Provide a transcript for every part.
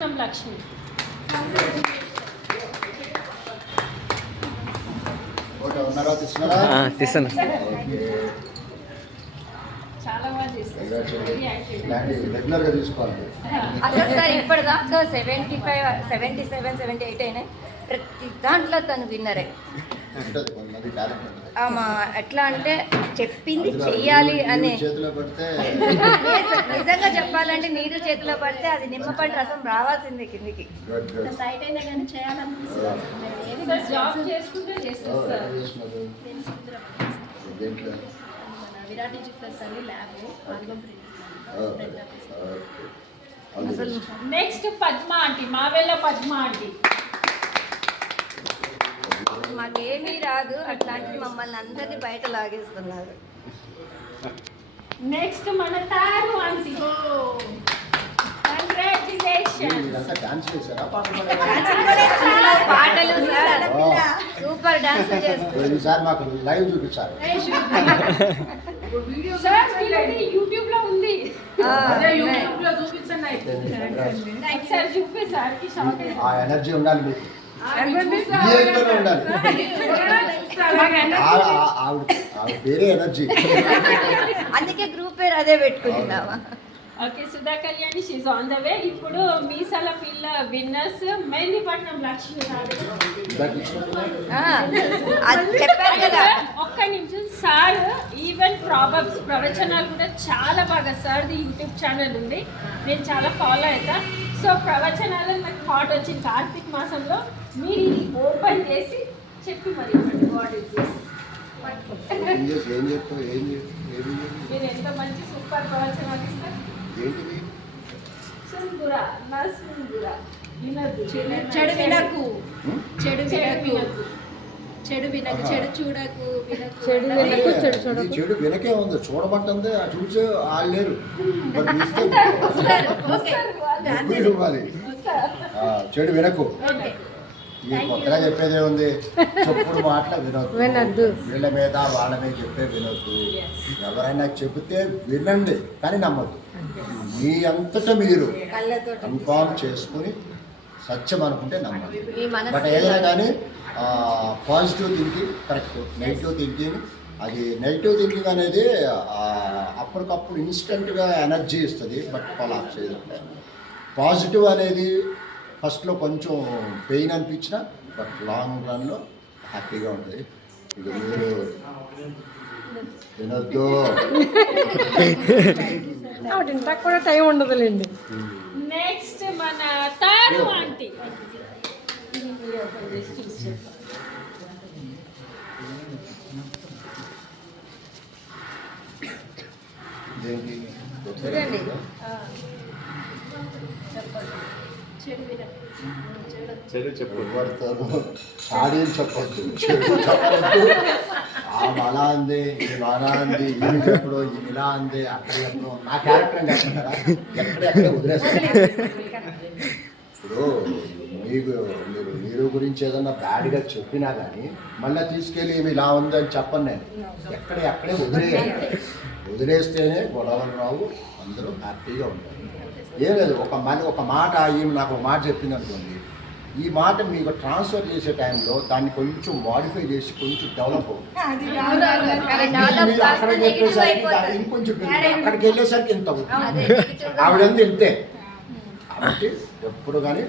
లక్ష్మి తీస్తాను. చాలా బాగా చేస్తారు. అసలు సార్ ఇప్పటిదాకా 75, 77, 78 అయినాయి. ప్రతి దాంట్లో తను విన్నరే. ఎట్లా అంటే చెప్పింది చెయ్యాలి అని నిజంగా చెప్పాలంటే నీరు చేతిలో పడితే అది నిమ్మపండు రసం రావాల్సిందే కిందికి. జాబ్ చేసుకుంటూ చేస్తారు సార్. విరాట్ డిజిటల్స్ అని ల్యాబ్ అసలు నెక్స్ట్ పద్మ ఆంటీ, మావేళ్ళ పద్మ ఆంటీ. మాకేమీ రాదు, అట్లాంటిది మమ్మల్ని అందరినీ బయట లాగేస్తున్నారు. నెక్స్ట్ మన తారు ఆంటీ. పాటలు సూపర్ డాన్స్ చేస్తారు. మాకు లైవ్ చూపించారు. యూట్యూబ్ లో ఉంది. ఆ ఎనర్జీ ఉండాలి మీకు, ఉండాలి. ఆవిడ పేరే ఎనర్జీ. అందుకే గ్రూప్ పేరు అదే పెట్టుకుంటున్నావా? Okay, Sudha Kalyani she's on the way. ఇప్పుడు మీసాల పిల్ల విన్నర్స్ మెహందీపట్నం లక్ష్మి. అది చెప్పారు కదా. ఒక్క నిమిషం సార్, ఈవెన్ ప్రాబబ్స్ ప్రవచనాలు కూడా చాలా బాగా సార్ది యూట్యూబ్ ఛానల్ ఉంది, నేను చాలా ఫాలో అవుతా. సో ప్రవచనాలు నాకు థాట్ వచ్చింది కార్తీక మాసంలో మీరు ఇది ఓపెన్ చేసి చెప్పి మరి వాట్ ఇస్ దిస్. మీరు ఎంత మంచి సూపర్ ప్రవచనాలు ఇస్తారు. సుంగురా నా సుంగురా వినదు. చెడు వినకు, చెడు వినకు, చెడు వినకు, చెడు చూడకు, చెడు వెనకే ఉంది, చూడమంటుంది. చూసే వాళ్ళు లేరు. చెడు వినకు. ఈ కొత్తగా చెప్పేదే ఉంది, చెప్పుడు మాటలు వినొద్దు. వీళ్ళ మీద వాళ్ళ మీద చెప్పే వినొద్దు. ఎవరైనా చెబితే వినండి కానీ నమ్మద్దు. మీ అంతటా మీరు కన్ఫామ్ చేసుకుని సత్యం అనుకుంటే నమ్మండి. బట్ ఏదైనా కానీ positive thinking correct, negative thinking అది నెగిటివ్ థింకింగ్ అనేది అప్పటికప్పుడు ఇన్స్టెంట్గా ఎనర్జీ ఇస్తుంది, బట్ కొలాప్స్ చేయదంటే. పాజిటివ్ అనేది ఫస్ట్లో కొంచెం పెయిన్ అనిపించిన బట్ లాంగ్ రన్లో హ్యాపీగా ఉంటుంది. ఇక మీరు వినొద్దు. ఇంతకు కూడా టైం ఉండదులేండి. నెక్స్ట్ మన తారు ఆంటీ. చూడండి, చెడు చెప్పొద్దు, సాడీలు చెప్పొద్దు, చెడు చెప్పొద్దు. ఆమె అలా అంది, ఈమె అలా అంది, ఈమె ఎప్పుడు ఈమె ఇలా అంది, అక్కడ ఎప్పుడు నా క్యారెక్టర్ కదా ఎక్కడెక్కడ వదిలేస్తాను. ఇప్పుడు మీరు హీరో గురించి ఏదన్నా బ్యాడ్గా చెప్పినా కానీ మళ్ళీ తీసుకెళ్ళి ఈమె ఇలా ఉందని చెప్పను నేను. ఎక్కడే వదిలేస్తేనే గొడవలు రావు, అందరూ హ్యాపీగా ఉంటారు. ఏం లేదు, ఒక మాట ఈమె నాకు ఒక మాట చెప్పింది అనుకోండి, ఈ మాట మీకు ట్రాన్స్ఫర్ చేసే టైంలో దాన్ని కొంచెం మాడిఫై చేసి కొంచెం డెవలప్ అవుతుంది. అక్కడ చెప్పేసరికి ఇంకొంచెం అక్కడికి వెళ్ళేసరికి ఇంత అవుతుంది. ఆవిడంది ఇంతే. కాబట్టి ఎప్పుడు కానీ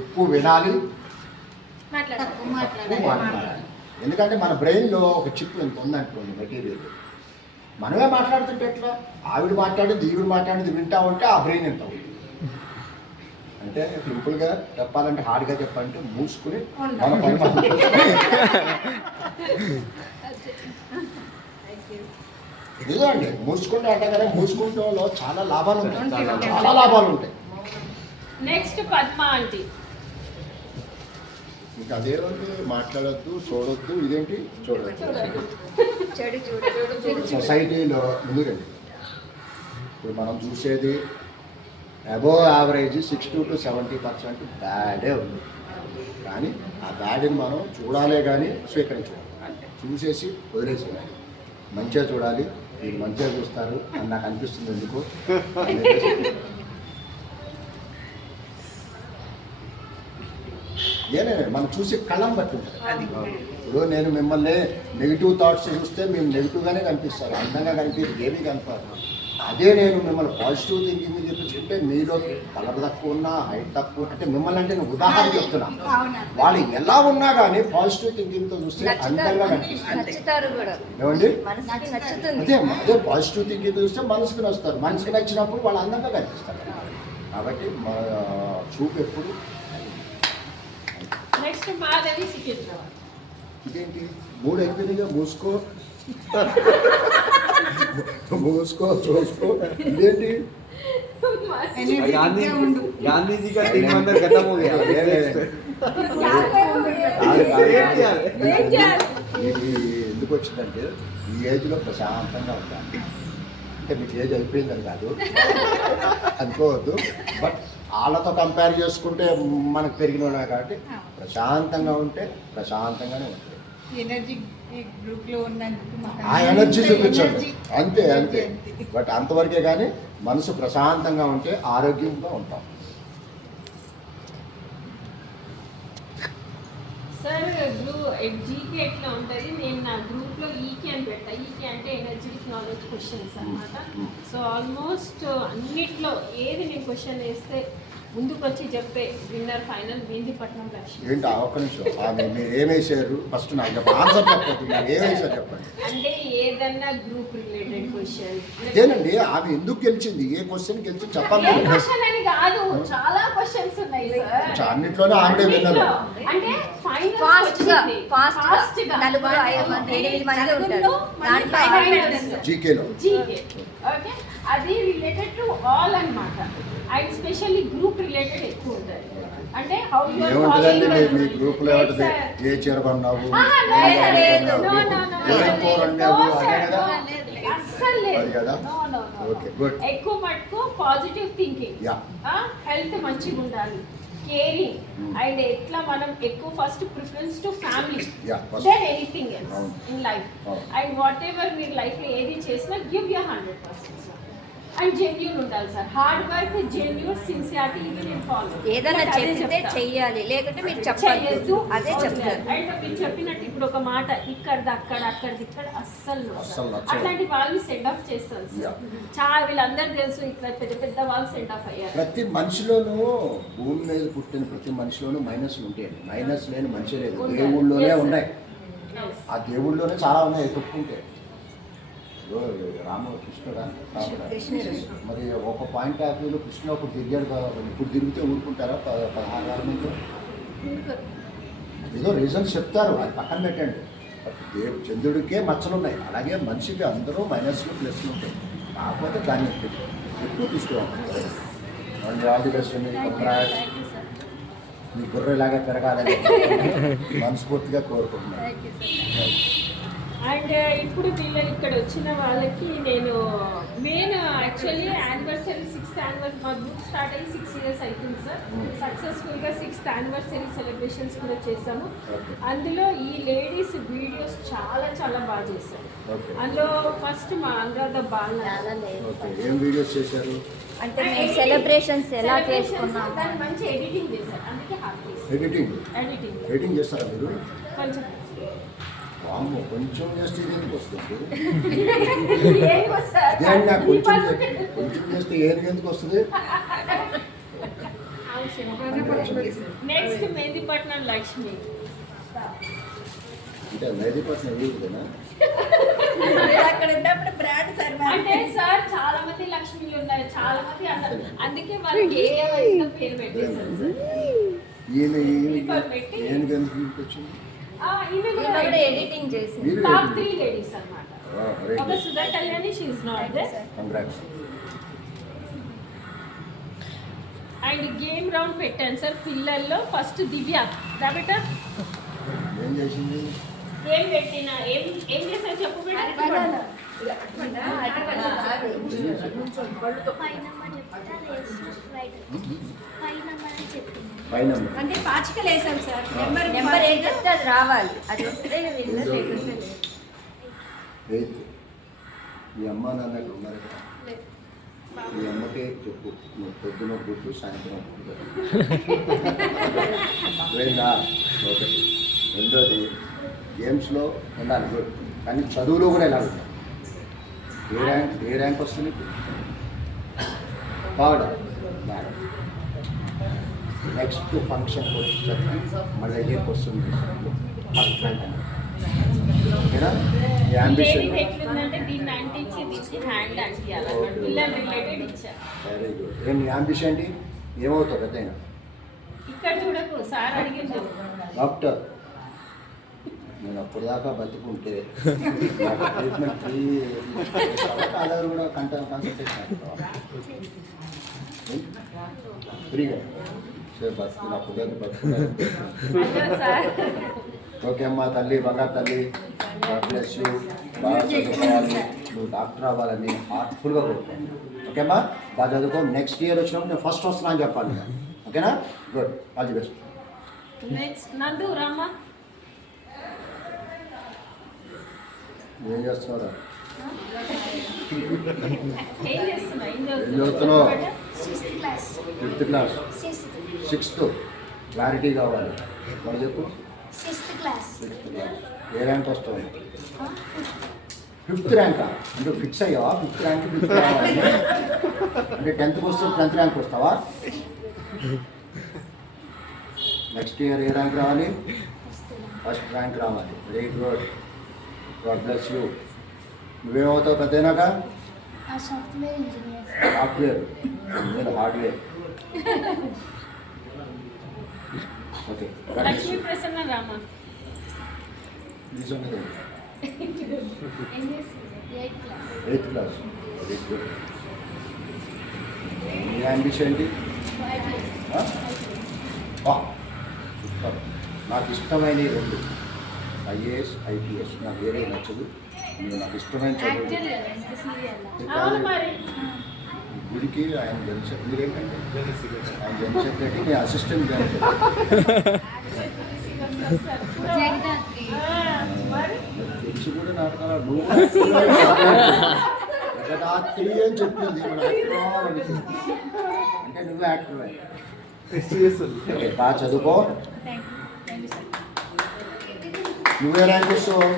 ఎక్కువ వినాలి, తక్కువ మాట్లాడాలి. ఎందుకంటే మన బ్రెయిన్లో ఒక చిప్ ఎంత ఉందనుకోండి మెటీరియల్, మనమే మాట్లాడుతుంటే ఎట్లా? ఆవిడ మాట్లాడింది ఈవిడ మాట్లాడింది వింటా ఉంటే ఆ బ్రెయిన్ ఎంత అవుతుంది. అంటే సింపుల్గా చెప్పాలంటే హార్డ్గా చెప్పాలంటే మూసుకుని మన పని నిజండి. మూసుకుంటే అంటే కదా, మూసుకుంటలో చాలా లాభాలు ఉంటాయి. Next Padma aunty. ఇంకా అదేంటి మాట్లాడొద్దు, చూడొద్దు, ఇదేంటి చూడొద్దు. సొసైటీలో ఎందుకండి ఇప్పుడు మనం చూసేది అబోవ్ యావరేజ్ 60 to 70% బ్యాడే ఉంది. కానీ ఆ బ్యాడ్ని మనం చూడాలే కానీ స్వీకరించాలి. చూసేసి వదిలేసేయాలి. మంచిగా చూడాలి, మీరు మంచిగా చూస్తారు అని నాకు అనిపిస్తుంది. ఎందుకు ఏనే మనం చూసి కళ్ళం బట్టి ఉంటుంది. ఇప్పుడు నేను మిమ్మల్ని నెగిటివ్ థాట్స్ చూస్తే మేము నెగిటివ్గానే కనిపిస్తారు, అందంగా కనిపించదు, ఏమీ కనపడదు. అదే నేను మిమ్మల్ని పాజిటివ్ థింకింగ్ చెప్పించుకుంటే మీలో కలర్ తక్కువ ఉన్నా, హైట్ తక్కువ, అంటే మిమ్మల్ని అంటే నేను ఉదాహరణ చెప్తున్నా. వాళ్ళు ఎలా ఉన్నా కానీ పాజిటివ్ థింకింగ్తో చూస్తే అందంగా కనిపిస్తారు. నచ్చుతారు కూడా, ఏమండి? మనసుకి నచ్చుతుంది. అదే పాజిటివ్ థింకింగ్ చూస్తే మనసుకు నచ్చుతారు, మనసుకు నచ్చినప్పుడు వాళ్ళు అందంగా కనిపిస్తారు. కాబట్టి మా చూపు ఎప్పుడు నెక్స్ట్ మాధవి సికింద్రాబాద్. ఇదేంటి 3 అయిపోయిందిగా, మూసుకో మూసుకో చూసుకో. ఇదేంటి गांधी जी का 300 खत्म हो गया। ఇది ఎందుకు వచ్చిందంటే ఈ ఏజ్లో ప్రశాంతంగా ఉండాలి. అంటే మీకు ఏజ్ అయిపోయిందని కాదు అనుకోవద్దు, బట్ వాళ్ళతో కంపేర్ చేసుకుంటే మనకు పెరిగిన వాళ్ళే కాబట్టి ప్రశాంతంగా ఉంటే ప్రశాంతంగానే ఉంటుంది. ఎనర్జీ గ్రూప్ లో ఉన్నందుకు ఆ ఎనర్జీ చూపించండి, అంతే అంతే. బట్ అంతవరకే కానీ మనసు ప్రశాంతంగా ఉంటే ఆరోగ్యంగా ఉంటాం. సార్ జీకే ఎట్లా ఉంటుంది, నేను నా గ్రూప్లో ఈకే అని పెట్టా. ఈకే అంటే ఎనర్జెటిక్ నాలెడ్జ్ క్వశ్చన్స్ అనమాట. సో ఆల్మోస్ట్ అన్నిట్లో ఏది నేను క్వశ్చన్ వేస్తే ముందుకు వచ్చి చెప్తే విన్నర్ ఫైనల్ మెహందీపట్నం లక్ష్మి. ఏంటి ఒక్క నిమిషం, మీరు ఏమేసారు ఫస్ట్ నాకు చెప్పండి, ఆన్సర్ చెప్పండి, మీరు ఏమేసారు చెప్పండి. అంటే ఏదన్నా గ్రూప్ రిలేటెడ్ క్వశ్చన్. అదేనండి, ఆమె ఎందుకు గెలిచింది, ఏ క్వశ్చన్ గెలిచింది చెప్పాలి. క్వశ్చన్ అని కాదు, చాలా క్వశ్చన్స్ ఉన్నాయి సార్. అన్నిట్లోనే ఆవిడే విన్నారు. అంటే ఫైనల్ ఫాస్ట్ గా నలుగురు 5 మంది 8 మంది ఉంటారు దాంట్లో జీకేలో. జీకే ఓకే, అది రిలేటెడ్ టు ఆల్ అన్నమాట. అండ్ స్పెషల్లీ గ్రూప్ రిలేటెడ్ ఎక్కువ ఉంటుంది. అంటే హౌ యు ఆర్ ఏముంటుందండి ఫాలోయింగ్ మీ గ్రూప్ లో ఏముంటుంది, ఏ చీర కొన్నావు, లేదు అస్సలు లేదు. అది కదా? Okay, good. ఎక్కువ మటుకు పాజిటివ్ థింకింగ్, యా, హెల్త్ మంచిగా ఉండాలి, కేరింగ్, అండ్ ఎట్లా మనం ఎక్కువ first preference to family Yeah, first. Then anything else అవును. In life. అవును. అండ్ వాట్ ఎవర్ మీరు లైఫ్లో ఏది చేసినా గివ్ యూ 100%. అండ్ జెన్యూన్ ఉండాలి సార్, హార్డ్ వర్క్, జెన్యూన్, సిన్సియారిటీ, ఇవి నేను ఫాలో. ఏదైనా చెప్తే చెయ్యాలి, లేకుంటే మీరు చెప్పలేదు అదే చెప్తారు. అండ్ మీరు చెప్పినట్టు ఇప్పుడు ఒక మాట ఇక్కడిది అక్కడ, అక్కడిది ఇక్కడ అస్సలు అస్సలు నచ్చదు. అట్లాంటి వాళ్ళు సెండ్ ఆఫ్ చేస్తారు Yeah. సార్. చాలా వీళ్ళందరూ తెలుసు, ఇట్లా పెద్ద పెద్ద వాళ్ళు సెండ్ ఆఫ్ అయ్యారు. ప్రతి మనిషిలోనూ, భూమి మీద పుట్టిన ప్రతి మనిషిలోనూ మైనస్లు ఉంటాయండి. మైనస్ లేని మనిషి లేదు, దేవుళ్ళలోనే ఉన్నాయి. ఆ దేవుళ్ళలోనే చాలా ఉన్నాయి తప్పుకుంటే. కృష్ణుడా, మరి ఒక పాయింట్ ఆఫ్ వ్యూలో కృష్ణ ఒకటి తిరిగాడు కదా, ఇప్పుడు తిరిగితే ఊరుకుంటారా 16 వారం నుంచి? ఏదో రీజన్స్ చెప్తారు, అది పక్కన పెట్టండి. చంద్రుడికే మచ్చలు ఉన్నాయి, అలాగే మనిషికి అందరూ మైనస్లు ప్లస్లు ఉంటాయి. కాకపోతే దాన్ని ఎక్కువ తీసుకోవాలి. ఆల్ ది బెస్ట్ అండి, కంగ్రాట్స్. మీ గుర్రెలాగా పెరగాలని మనస్ఫూర్తిగా కోరుకుంటున్నాను. అండ్ ఇప్పుడు వీళ్ళు ఇక్కడ వచ్చిన వాళ్ళకి నేను main actually anniversary 6th anniversary మా గ్రూప్ స్టార్ట్ అయ్యి 6 years అవుతుంది సార్. సక్సెస్ఫుల్గా 6th యానివర్సరీ సెలబ్రేషన్స్ కూడా చేసాము. అందులో ఈ లేడీస్ వీడియోస్ చాలా చాలా బాగా చేశారు. అందులో ఫస్ట్ మా అనురాధ బాగా ఏం వీడియోస్ చేశారు అంటే మేము సెలబ్రేషన్స్ ఎలా చేసుకున్నాము, దాన్ని మంచి ఎడిటింగ్ చేశారు, అందుకే హ్యాపీ. ఎడిటింగ్ చేస్తారా మీరు? కొంచెం వామ్మో, కొంచెం చేస్తే ఇది ఎందుకు వస్తుంది? ఏం వస్తుంది? అదే అండి, నాకు కొంచెం చేస్తే ఏనుగు ఎందుకు వస్తుంది? నెక్స్ట్ మెహందీపట్నం లక్ష్మి. అంటే మెహందీపట్నం వీధినా? అక్కడ ఉన్నప్పుడు బ్రాండ్ సార్ అంటే సార్ చాలా మంది లక్ష్మిలు ఉన్నారు, చాలా మంది అన్నారు, అందుకే వాళ్ళకి ఏ వయసులో పేరు పెట్టేశారు సార్. ఏనుగు ఎందుకు ఇంటికి వచ్చింది? ఈమె ఈమె కూడా ఎడిటింగ్ చేసి మీరు టాప్ 3 లేడీస్ అన్నమాట. వెరీ ఒక good, Sudha Kalyani, she is not there. Congrats. And game round పెట్టాను సార్ పిల్లల్లో. ఫస్ట్ దివ్య రాబెట ఏం చేసింది? ఏం పెట్టినా ఏం చేశారు చెప్పు బేటా. పై నెంబర్ అంటే పాచికలు వేసాం సార్. నెంబర్ ఏం చెప్తే అది రావాలి, అది వస్తే విన్నర్, లేకుంటే లేదు. 8. మీ అమ్మ నాన్న ఇక్కడ ఉన్నారు కదా, మీ అమ్మకే చెప్పు, నువ్వు పొద్దున గుర్తు సాయంత్రం గుర్తు. పోయిందా ఒకటి. రెండోది గేమ్స్లో ఉండాలి గుడ్, కానీ చదువులో కూడా వెళ్ళాలి. ఏ ర్యాంక్ వస్తుంది? థర్డ్. నెక్స్ట్ ఫంక్షన్కి వచ్చేసరికి మళ్ళీ ఇదే క్వశ్చన్ ఫస్ట్ ర్యాంక్ అని. ఓకేనా? ఈ అంబిషన్ ఇది ఎట్లుందంటే దీన్ని అంటించి దీన్ని హ్యాండ్ అంటియాలన్నమాట. పిల్లలు రిలేటెడ్ ఇచ్చారు. Very good. ఏం నీ అంబిషన్ ఏంటి? ఏమవుతావు పెద్దయినా? ఇక్కడ చూడకు సార్ అడిగింది. డాక్టర్. నేను అప్పుడు దాకా బతుకుంటే నాకు ట్రీట్మెంట్ ఫ్రీ ఆధార్ కూడా కన్సల్టేషన్ ఫ్రీగా సరే బతుకుని అప్పుడు దాకా బతుకున్నాను. సార్ ఓకే అమ్మా తల్లి, బంగారు తల్లి, గాడ్ బ్లెస్ యూ. బాగా చదువుకోవాలి, నువ్వు డాక్టర్ అవ్వాలని హార్ట్ఫుల్గా కోరుకోండి. ఓకేమ్మా, బాగా చదువుకో. నెక్స్ట్ ఇయర్ వచ్చినప్పుడు నేను ఫస్ట్ వస్తున్నా అని చెప్పాలి. ఓకేనా? Good, all the best. Next నందు రామ్మా. ఏం చేస్తున్నారా? ఏం చేస్తున్నా? ఏం చదువుతున్నావు? 6th class. 5th class, 6th. Clarity కావాలి. మరి చెప్పు. 6th class. 6th class. ఏ ర్యాంక్ వస్తుంది? 5th ర్యాంకా? అంటే ఫిక్స్ అయ్యావా? 5th ర్యాంక్ 5th రావాలి అంటే 10th వస్తే 10th ర్యాంక్ వస్తావా? నెక్స్ట్ ఇయర్ ఏ ర్యాంక్ రావాలి? ఫస్ట్ ర్యాంక్ రావాలి. Very good, god bless you. నువ్వేమవుతావు పెద్దయినాక? Software engineer. సాఫ్ట్వేర్, నేను హార్డ్వేర్. ఓకే, లక్ష్మీ ప్రసన్న రామ్మా. నిజంగా ఏం చేస్తుంది? 8th class. 8th class. Very good. నీ అంబిషన్ ఏంటి? సూపర్. నాకు ఇష్టమైన రెండు, ఐఏఎస్, ఐపీఎస్. నాకు వేరే నచ్చదు. నేను నాకు ఇష్టమైన Actor చదువు. కదా, ఇంకా serial. అవును మరి. గుడికి ఆయన జనరల్ సెక్రటరీ. మీరేంటంటే ఆయన జనరల్ సెక్రటరీ, నేను అసిస్టెంట్ జనరల్ సెక్రటరీ. జగదాత్రి. మరి తెలిసి కూడా నాటకాలు నువ్వు జగదాత్రి అని చెప్పింది. అంటే నువ్వు యాక్టర్. ఓకే, బాగా చదువుకో. నువ్వే ర్యాంక్ వస్తావు?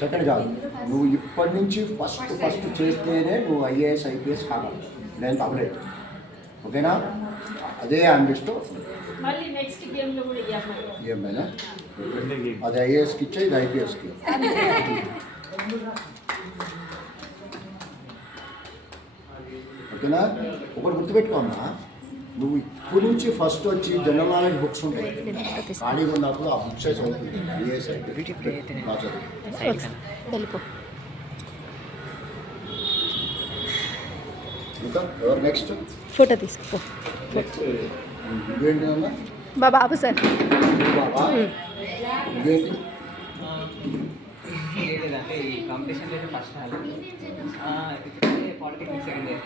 సెకండ్ కాదు, నువ్వు ఇప్పటి నుంచి ఫస్ట్ చేస్తేనే నువ్వు ఐఏఎస్, ఐపీఎస్ కావాలి. నేను తప్పలేదు. ఓకేనా? అదే అంబిస్తో మళ్ళీ నెక్స్ట్ గేమ్ లో కూడా ఈ అమ్మాయి. ఏమైనా అది ఐఏఎస్కి ఇచ్చే, ఇది ఐపీఎస్కి. ఓకేనా? ఒకటి గుర్తుపెట్టుకోమ్మా, నువ్వు ఇప్పుడు నుంచి ఫస్ట్ వచ్చి జనరల్ నాలెడ్జ్ బుక్స్ ఉంటాయి, ఖాళీగా ఉన్నప్పుడు ఆ బుక్స్ చదువుతుంది. ఐఏఎస్, ఐపీఎస్ బాగా చదువు. ఇంకా ఎవరు నెక్స్ట్? ఫోటో తీసుకో. ఇవేంటి అన్న? బాబు సార్. బాబా ఇవేంటి? అంటే ఈ competition first polytechnic second year.